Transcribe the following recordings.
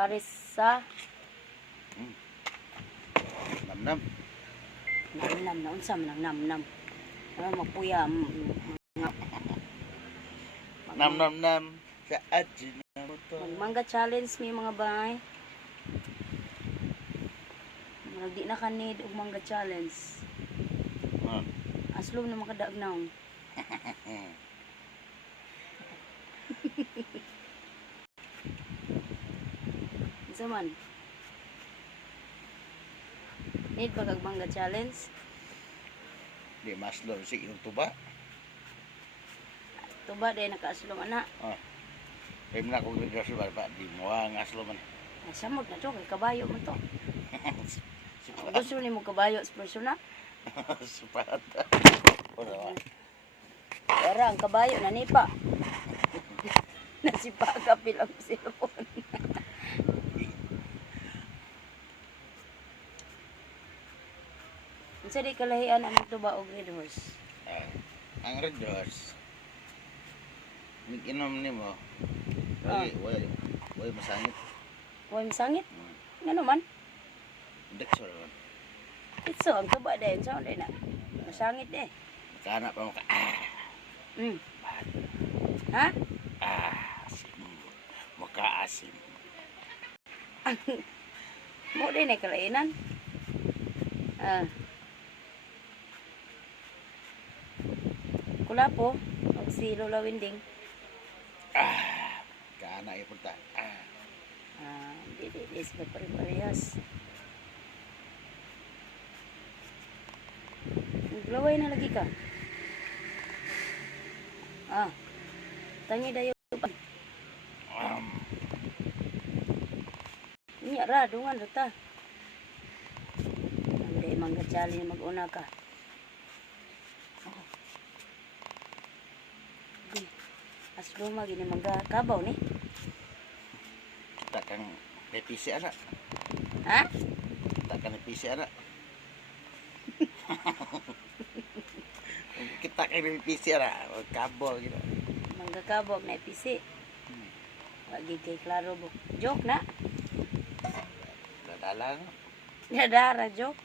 pares sa Namnam. namnam na unsa man ang namnam. Ano magpuya Nam sa Ajinomoto. magmangga challenge mi mga bay. Di na kanid og mangga challenge. Aslo na makadaagnaw. Unsa man? Need ba kag mangga challenge? Di maslo si yung tuba. Tuba day nakaaslong ana. Kaya na kung nagdasul ba di mo ang aslo man. Samot na to kay kabayo man to. Gusto ni mo kabayo sa persona? Supat. Ora. Pero ang kabayo nanipa. Nasipa ka pilang cellphone. Unsa di kalahian ang tuba og red horse? Ang red horse. Mig-inom nimo. Way masangit. Way masangit? Ngano man? Dekso ron. Itso ang tuba din so na. Masangit eh. Kana pa mo ka. Ha? Asim. Mukha asim. Mo din ay kalainan. Kulapo, og si Lola Winding. Kana ipunta. Di is pare-parehas. Naglaway na lagi ka. Tangi dayo pa. Nya ra dungan ta. Ang mangga challenge mag-una ka. Aslo magini mangga kabaw ni. Takang nepisi anak. Ha? Takang nepisi anak. Kita kay nepisi anak, kabol gitu. Mangga kabaw na ipisi. Wagi kay klaro bo. Joke na. Dadalang. Dadara joke.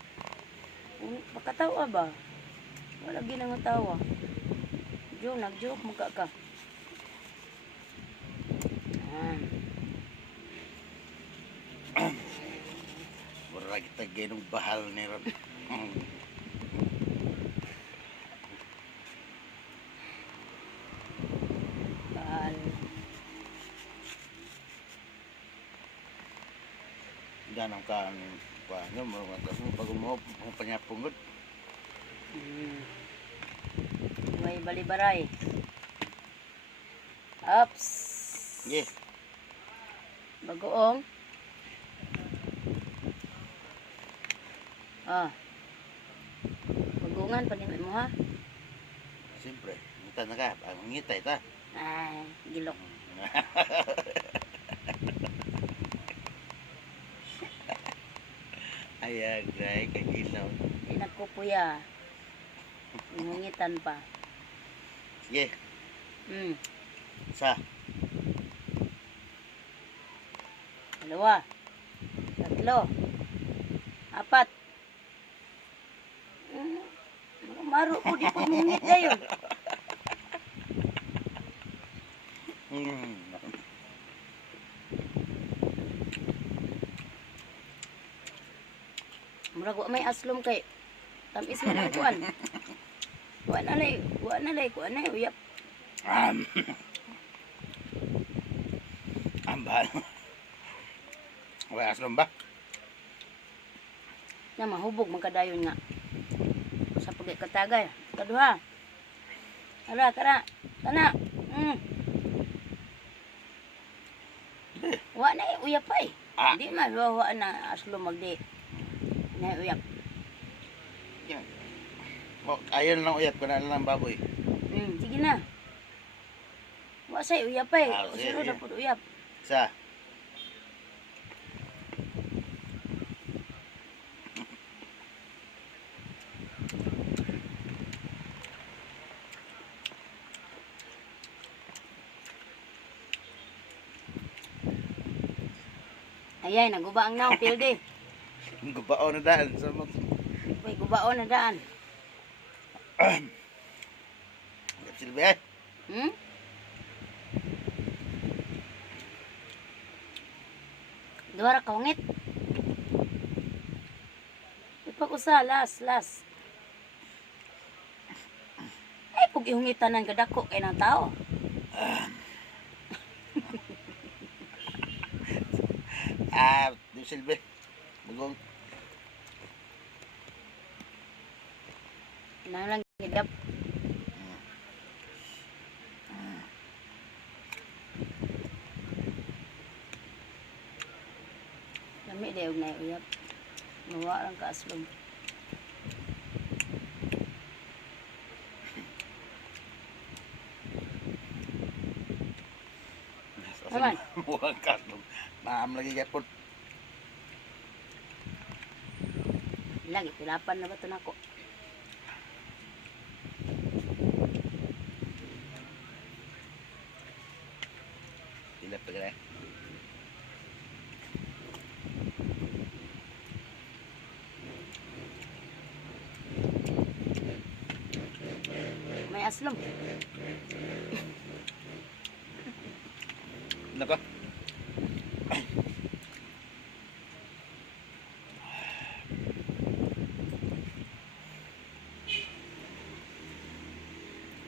Makatawa ba? Wala ginang tawa. Joke nag-joke mukha ka. Mura kita ginong bahal ni ron. Bahal. Ganang ka ano mo pag mo panyapungod. May balibaray. Ups. Yes. Bagoong. Bagungan pa mo ha. Siyempre, ngita na ka, ang ngitay ta. Gilok. Ayag, dahil kagilaw. Di nagkupuya. Ngungitan pa. Sige. Sa. Dalawa. Tatlo. Apat. Maro ko di po mungit na yun. Murag wa may aslom kay tamis mo na kuan. Wa na lay uyap. Ambal. Wala aslom ba? Na mahubog magkadayon nga. Sa pagay katagay. Kaduha. Kara. Kana. Wa na uyap pa eh. Hindi wa na aslom magdi. Na uyap. Ayun lang uyap ko na lang baboy. Sige na. Wa say uyap pa eh. Sige. Sunod na pud uyap. Sa. Ayay, naguba ang naong pilde. Ang gubao na daan sa mga May gubaon na daan. Silbi ay. Hmm? Duwara kaungit. Ipag-usa, las. Ay, kung ihungitan ng gadako kay ng tao. Di silbi. Bagong. Nang lang gidap. Lami dayon na uyap. Mawa lang ka aslog. Naman. Mukhang kaslog. Maam lagi yapon. Lagi, pilapan na ba ito nako? Silap pa gana. May aslom. Nako.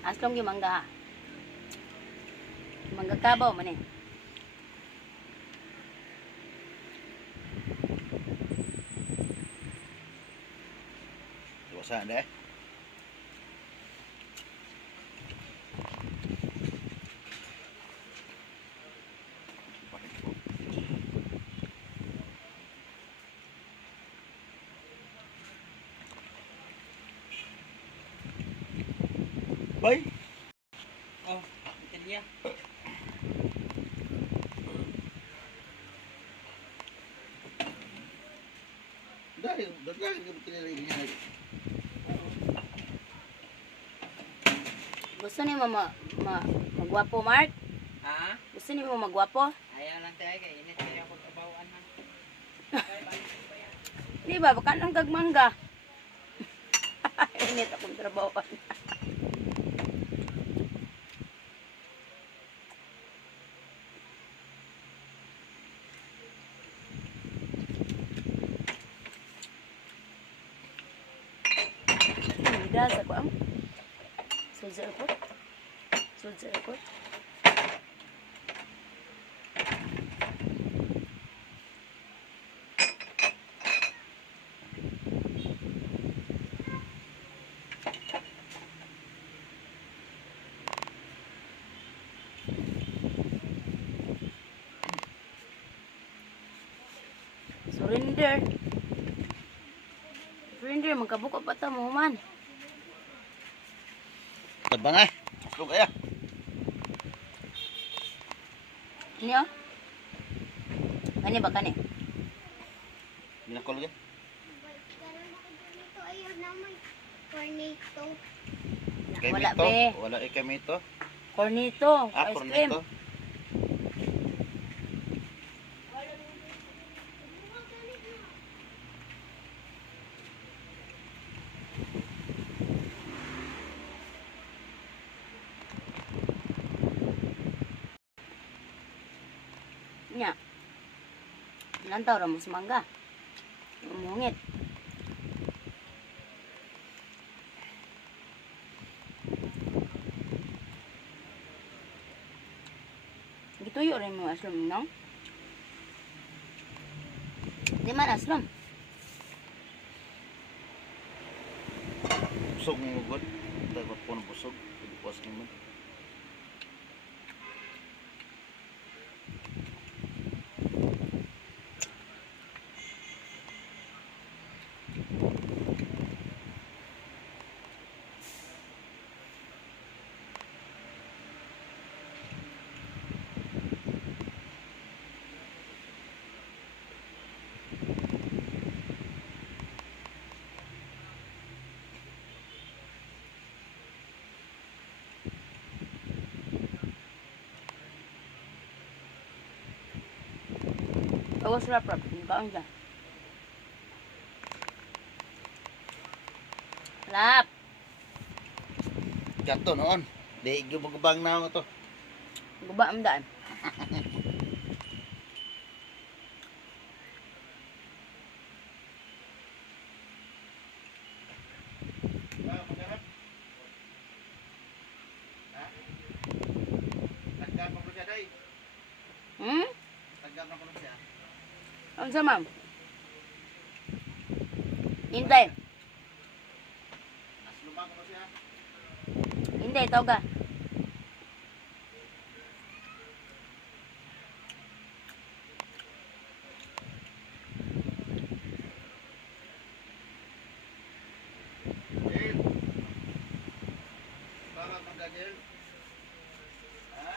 Aslom yung mangga ha. Mangga kabaw man eh. Iwasan deh. Bay. Oh, Italia. Dahil yung pinilagay niya. Gusto ni mo magwapo, Mark? Ha? Gusto ni mo magwapo? Ayaw lang tayo kay init kaya ako trabahoan na. Di ba? Baka nang gagmangga. Init akong trabaho. Midas ako ang sudsa ako. Surrender, magkabuka pa ta mo man. Tabang ay. Slog kaya. Niyo? Kani ba kani? Binakol lagi. Ayaw naman. Cornito. Kay Wala Mito. be. Wala kay Mito. Cornito, ice cream. Corneto. Nya. Lantaw ra mo sa mangga. Umungit. Gituyo rin mo aslom, no? Di man aslom. Busog mo gud. Dapat po na busog. Pagpuas naman. Boss Rap. Kaon siya. Rap. Kato noon. Di gubang na mo to. Guba ang daan. Taggap mo siya day. Hmm? Taggap mo siya. Ano sa ma'am? Hintay. As lumang mo siya. Hintay, tawag ka. Jel. Para magagel. Ha?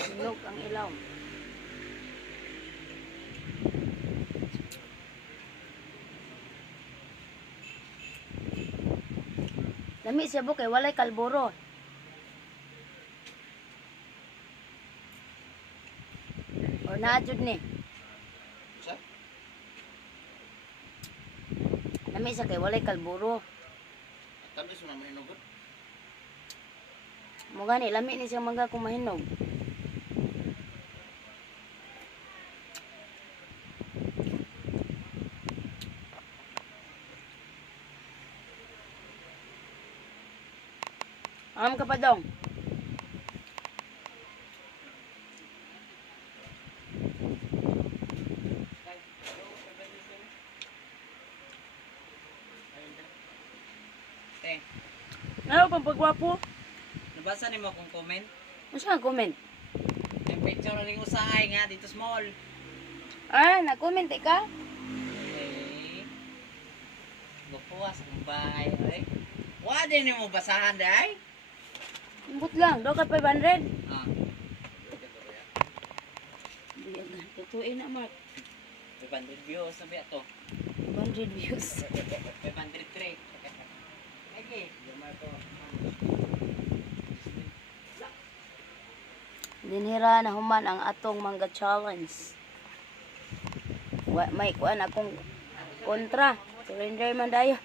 Sinog ang ilaw. Lami siya bu kay walay kalburo. Or naadjud ni. Sa? Lami siya kay walay kalburo. Tamis mo na mahinugot. Mo gani lami ni siya mangga kung mahinog. Am ka pa dong. Eh, Ano pang pagwapo? nabasa ni mo akong comment. Ano siya ang comment? Yung picture ring usahay nga dito sa mall. Ah, na-comment ka? Eh, gupuwas ang bahay. Eh. Wa din mo basahan day. Imbut lang, daw ka 500. Ah, Biyagan, tutuin na Mark. 500 views sabi ato. 100 views. 503. Okay. Dinhira na human ang atong mangga challenge. May kuan akong kontra. Surrender man dayo.